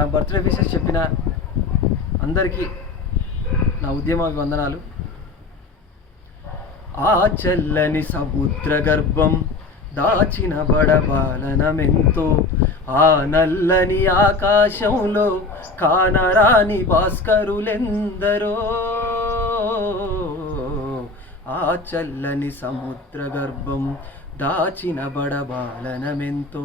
నా birthday wishes చెప్పిన అందరికీ నా ఉద్యమ వందనాలు. ఆ చల్లని సముద్ర గర్భం దాచిన బడబాలనమెంతో ఆ నల్లని ఆకాశంలో కానరాని భాస్కరులెందరో. ఆ చల్లని సముద్ర గర్భం దాచిన బడబాలనమెంతో.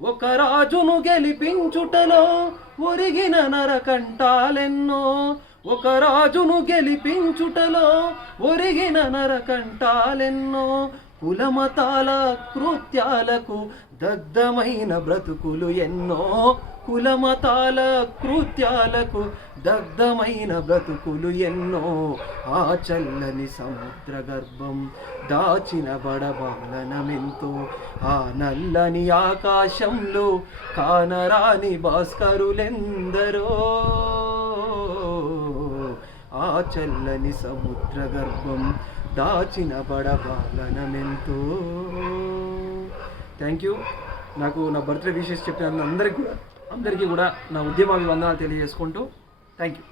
ఒక రాజును గెలిపించుటలో ఒరిగిన నరకంటాలెన్నో ఒక రాజును గెలిపించుటలో ఒరిగిన నరకంటాలెన్నో కులమతాల కృత్యాలకు దగ్ధమైన బ్రతుకులు ఎన్నో. కులమతాల కృత్యాలకు దగ్ధమైన బ్రతుకులు ఎన్నో. ఆ చల్లని సముద్ర గర్భం దాచిన బడబాలనమెంతో ఆ నల్లని ఆకాశంలో కానరాని భాస్కరులెందరో. చల్లని సముద్ర గర్భం దాచిన బడబాలనమెంతో. థ్యాంక్ యూ నాకు నా బర్త్డే విషెస్ చెప్పిన అందరికీ కూడా అందరికీ కూడా నా ఉద్యమాభివందనాలు తెలియజేసుకుంటూ థ్యాంక్ యూ